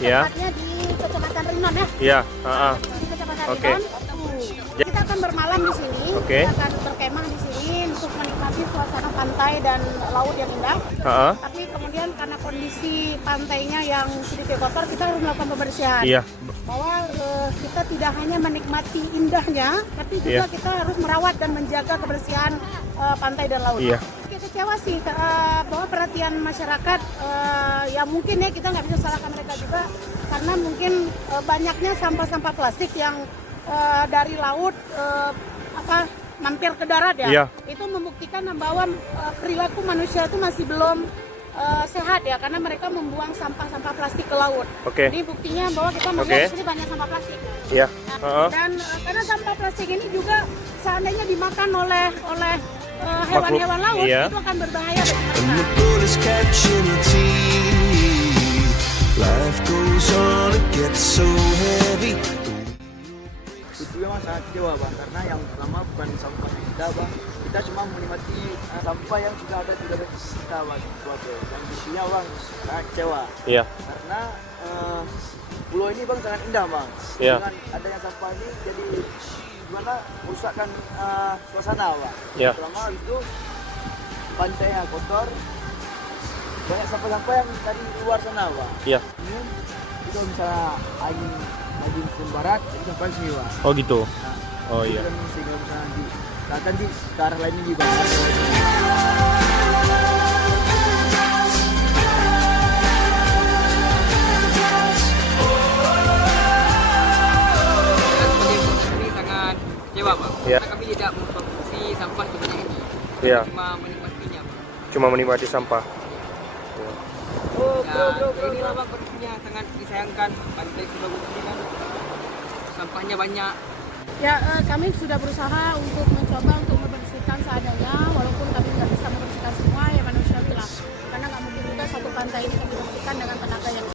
Ya. tepatnya di Kecamatan Rinon ya. Iya. Di Kecamatan Oke. Rinon. Kita akan bermalam di sini. Oke. Kita akan berkemah di sini untuk menikmati suasana pantai dan laut yang indah. Tapi kemudian karena kondisi pantainya yang sedikit kotor, kita harus melakukan pembersihan. Iya. Bahwa kita tidak hanya menikmati indahnya, tapi juga kita harus merawat dan menjaga kebersihan pantai dan laut. Iya. Kecewa sih bahwa perhatian masyarakat ya mungkin ya kita nggak bisa salahkan mereka juga karena mungkin banyaknya sampah-sampah plastik yang dari laut mampir ke darat ya. Iya. Itu membuktikan bahwa perilaku manusia itu masih belum sehat ya karena mereka membuang sampah-sampah plastik ke laut. Oke. Ini buktinya bahwa kita melihat di sini banyak sampah plastik. Iya. Dan karena sampah plastik ini juga seandainya dimakan oleh hewan-hewan laut itu akan berbahaya bagi mereka. Itu memang sangat kecewa bang, karena yang pertama bukan sampah kita bang, kita cuma menikmati sampah yang sudah ada di dalam kita bang, dan isinya bang sangat kecewa. Iya. Karena pulau ini bang sangat indah bang, dengan adanya sampah ini jadi gimana merusakkan suasana bang. Pertama itu pantainya kotor, banyak sampah-sampah yang dari luar sana bang. Iya. Kemudian itu misalnya angin lagi musim barat, itu sampai sini bang. Oh gitu. Nah, oh iya. Sehingga misalnya di selatan di ke arah lain ini bang. Kecewa bang, Iya. karena kami tidak memproduksi sampah sebanyak ini. Iya. Cuma menikmatinya bang. Cuma menikmati sampah. Ya, inilah bang kondisinya sangat disayangkan. Pantai sebagus ini kan sampahnya banyak. Ya kami sudah berusaha untuk mencoba untuk membersihkan seadanya, walaupun kami nggak bisa membersihkan semua ya manusiawi lah. Karena nggak mungkin juga satu pantai ini kami bersihkan dengan tenaga yang